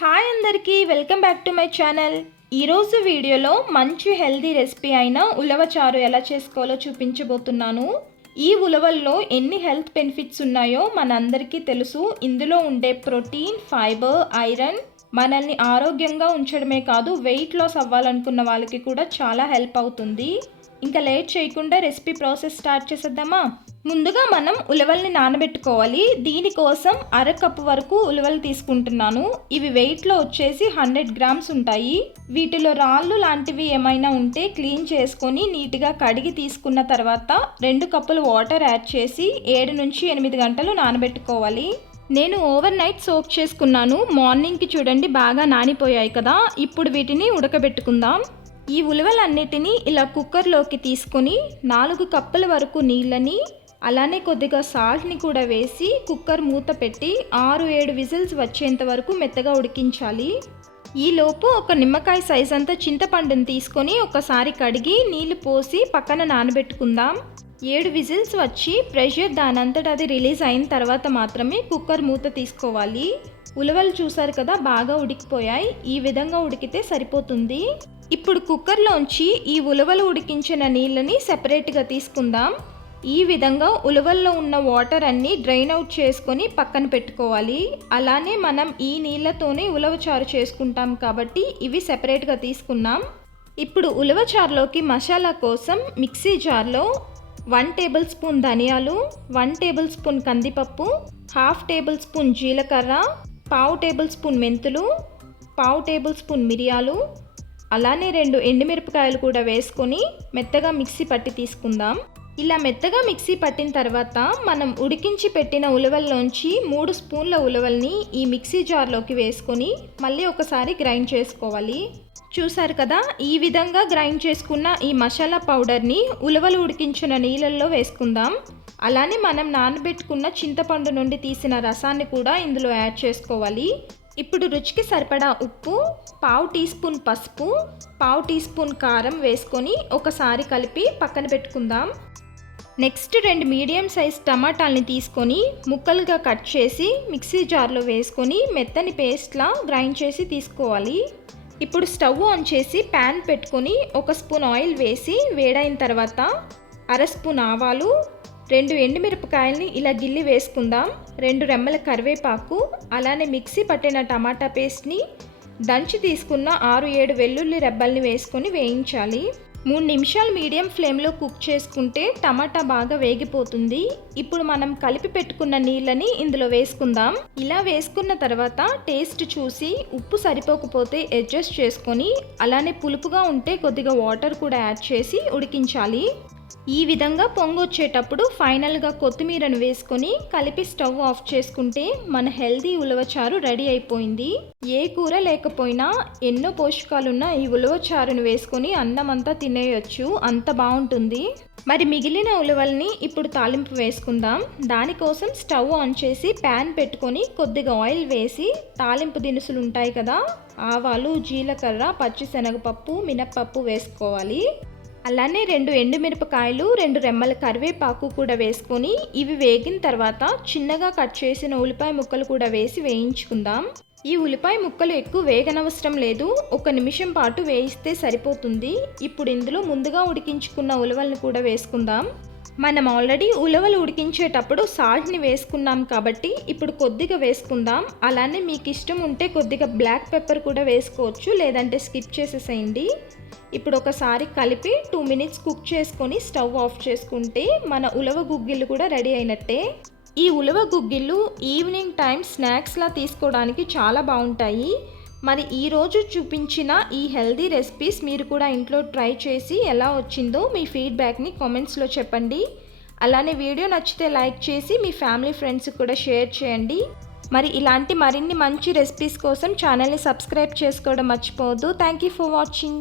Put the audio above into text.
Hi అందరికీ welcome back to my channel. ఈరోజు వీడియోలో మంచి హెల్దీ రెసిపీ అయిన ఉలవచారు ఎలా చేసుకోవాలో చూపించబోతున్నాను. ఈ ఉలవల్లో ఎన్ని హెల్త్ బెనిఫిట్స్ ఉన్నాయో మనందరికీ తెలుసు. ఇందులో ఉండే ప్రోటీన్, ఫైబర్, ఐరన్ మనల్ని ఆరోగ్యంగా ఉంచడమే కాదు, వెయిట్ లాస్ అవ్వాలనుకున్న వాళ్ళకి కూడా చాలా హెల్ప్ అవుతుంది. ఇంకా లేట్ చేయకుండా రెసిపీ ప్రాసెస్ స్టార్ట్ చేసేద్దామా? ముందుగా మనం ఉలవల్ని నానబెట్టుకోవాలి. దీనికోసం అరకప్పు వరకు ఉలవలు తీసుకుంటున్నాను. ఇవి వెయిట్లో వచ్చేసి 100 గ్రామ్స్ ఉంటాయి. వీటిలో రాళ్ళు లాంటివి ఏమైనా ఉంటే క్లీన్ చేసుకొని నీట్గా కడిగి తీసుకున్న తర్వాత 2 కప్పులు వాటర్ యాడ్ చేసి 7 నుంచి 8 గంటలు నానబెట్టుకోవాలి. నేను ఓవర్ నైట్ సోక్ చేసుకున్నాను. మార్నింగ్కి చూడండి బాగా నానిపోయాయి కదా. ఇప్పుడు వీటిని ఉడకబెట్టుకుందాం. ఈ ఉలవలన్నిటినీ ఇలా కుక్కర్లోకి తీసుకొని 4 కప్పుల వరకు నీళ్ళని అలానే కొద్దిగా సాల్ట్ని కూడా వేసి కుక్కర్ మూత పెట్టి 6-7 విజిల్స్ వచ్చేంత వరకు మెత్తగా ఉడికించాలి. ఈలోపు ఒక నిమ్మకాయ సైజ్ అంతా చింతపండుని తీసుకొని ఒకసారి కడిగి నీళ్లు పోసి పక్కన నానబెట్టుకుందాం. 7 విజిల్స్ వచ్చి ప్రెషర్ దానంతట అది రిలీజ్ అయిన తర్వాత మాత్రమే కుక్కర్ మూత తీసుకోవాలి. ఉలవలు చూసారు కదా బాగా ఉడికిపోయాయి. ఈ విధంగా ఉడికితే సరిపోతుంది. ఇప్పుడు కుక్కర్లోంచి ఈ ఉలవలు ఉడికించిన నీళ్ళని సెపరేట్గా తీసుకుందాం. ఈ విధంగా ఉలవల్లో ఉన్న వాటర్ అన్నీ డ్రైన్ అవుట్ చేసుకొని పక్కన పెట్టుకోవాలి. అలానే మనం ఈ నీళ్ళతోనే ఉలవచారు చేసుకుంటాం కాబట్టి ఇవి సెపరేట్గా తీసుకున్నాం. ఇప్పుడు ఉలవచారులోకి మసాలా కోసం మిక్సీ జార్లో 1 టేబుల్ స్పూన్ ధనియాలు, 1 టేబుల్ స్పూన్ కందిపప్పు, 1/2 టేబుల్ స్పూన్ జీలకర్ర, 1/2 టేబుల్ స్పూన్ మెంతులు, 1/2 టేబుల్ స్పూన్ మిరియాలు, అలానే 2 ఎండుమిరపకాయలు కూడా వేసుకొని మెత్తగా మిక్సీ పట్టి తీసుకుందాం. ఇలా మెత్తగా మిక్సీ పట్టిన తర్వాత మనం ఉడికించి పెట్టిన ఉలవల్లోంచి 3 స్పూన్ల ఉలవల్ని ఈ మిక్సీ జార్లోకి వేసుకొని మళ్ళీ ఒకసారి గ్రైండ్ చేసుకోవాలి. చూసారు కదా, ఈ విధంగా గ్రైండ్ చేసుకున్న ఈ మసాలా పౌడర్ని ఉలవలు ఉడికించిన నీళ్ళల్లో వేసుకుందాం. అలానే మనం నానబెట్టుకున్న చింతపండు నుండి తీసిన రసాన్ని కూడా ఇందులో యాడ్ చేసుకోవాలి. ఇప్పుడు రుచికి సరిపడా ఉప్పు, 1/2 టీ స్పూన్ పసుపు, 1/2 టీ స్పూన్ కారం వేసుకొని ఒకసారి కలిపి పక్కన పెట్టుకుందాం. నెక్స్ట్ 2 మీడియం సైజ్ టమాటాలని తీసుకొని ముక్కలుగా కట్ చేసి మిక్సీ జార్లో వేసుకొని మెత్తని పేస్ట్లా గ్రైండ్ చేసి తీసుకోవాలి. ఇప్పుడు స్టవ్ ఆన్ చేసి ప్యాన్ పెట్టుకొని 1 స్పూన్ ఆయిల్ వేసి వేడైన తర్వాత 1/2 స్పూన్ ఆవాలు, 2 ఎండుమిరపకాయలని ఇలా గిల్లి వేసుకుందాం. 2 రెమ్మల కరివేపాకు, అలానే మిక్సీ పట్టిన టమాటా పేస్ట్ని, దంచి తీసుకున్న 6-7 వెల్లుల్లి రెబ్బల్ని వేసుకొని వేయించాలి. 3 నిమిషాలు మీడియం ఫ్లేమ్లో కుక్ చేసుకుంటే టమాటా బాగా వేగిపోతుంది. ఇప్పుడు మనం కలిపి పెట్టుకున్న నీళ్ళని ఇందులో వేసుకుందాం. ఇలా వేసుకున్న తర్వాత టేస్ట్ చూసి ఉప్పు సరిపోకపోతే అడ్జస్ట్ చేసుకొని, అలానే పులుపుగా ఉంటే కొద్దిగా వాటర్ కూడా యాడ్ చేసి ఉడికించాలి. ఈ విధంగా పొంగొచ్చేటప్పుడు ఫైనల్గా కొత్తిమీరను వేసుకొని కలిపి స్టవ్ ఆఫ్ చేసుకుంటే మన హెల్దీ ఉలవచారు రెడీ అయిపోయింది. ఏ కూర లేకపోయినా ఎన్నో పోషకాలున్న ఈ ఉలవచారును వేసుకొని అన్నం అంతా తినేయొచ్చు, అంత బాగుంటుంది. మరి మిగిలిన ఉలవల్ని ఇప్పుడు తాలింపు వేసుకుందాం. దానికోసం స్టవ్ ఆన్ చేసి ప్యాన్ పెట్టుకొని కొద్దిగా ఆయిల్ వేసి తాలింపు దినుసులు ఉంటాయి కదా, ఆవాలు, జీలకర్ర, పచ్చిశనగపప్పు, మినప్పప్పు వేసుకోవాలి. అలానే 2 ఎండుమిరపకాయలు, 2 రెమ్మల కరివేపాకు కూడా వేసుకొని ఇవి వేగిన తర్వాత చిన్నగా కట్ చేసిన ఉల్లిపాయ ముక్కలు కూడా వేసి వేయించుకుందాం. ఈ ఉల్లిపాయ ముక్కలు ఎక్కువ వేగనవసరం లేదు, 1 నిమిషం పాటు వేయిస్తే సరిపోతుంది. ఇప్పుడు ఇందులో ముందుగా ఉడికించుకున్న ఉలవలను కూడా వేసుకుందాం. మనం ఆల్రెడీ ఉలవలు ఉడికించేటప్పుడు సాల్ట్ని వేసుకున్నాం కాబట్టి ఇప్పుడు కొద్దిగా వేసుకుందాం. అలానే మీకు ఇష్టం ఉంటే కొద్దిగా బ్లాక్ పెప్పర్ కూడా వేసుకోవచ్చు, లేదంటే స్కిప్ చేసేసేయండి. ఇప్పుడు ఒకసారి కలిపి 2 మినిట్స్ కుక్ చేసుకొని స్టవ్ ఆఫ్ చేసుకుంటే మన ఉలవ గుగ్గిళ్ళు కూడా రెడీ అయినట్టే. ఈ ఉలవ గుగ్గిళ్ళు ఈవినింగ్ టైం స్నాక్స్లా తీసుకోవడానికి చాలా బాగుంటాయి. మరి ఈరోజు చూపించిన ఈ హెల్దీ రెసిపీస్ మీరు కూడా ఇంట్లో ట్రై చేసి ఎలా వచ్చిందో మీ ఫీడ్బ్యాక్ని కామెంట్స్లో చెప్పండి. అలానే వీడియో నచ్చితే లైక్ చేసి మీ ఫ్యామిలీ ఫ్రెండ్స్కి కూడా షేర్ చేయండి. మరి ఇలాంటి మరిన్ని మంచి రెసిపీస్ కోసం ఛానల్ని సబ్స్క్రైబ్ చేసుకోవడం మర్చిపోవద్దు. Thank you for watching.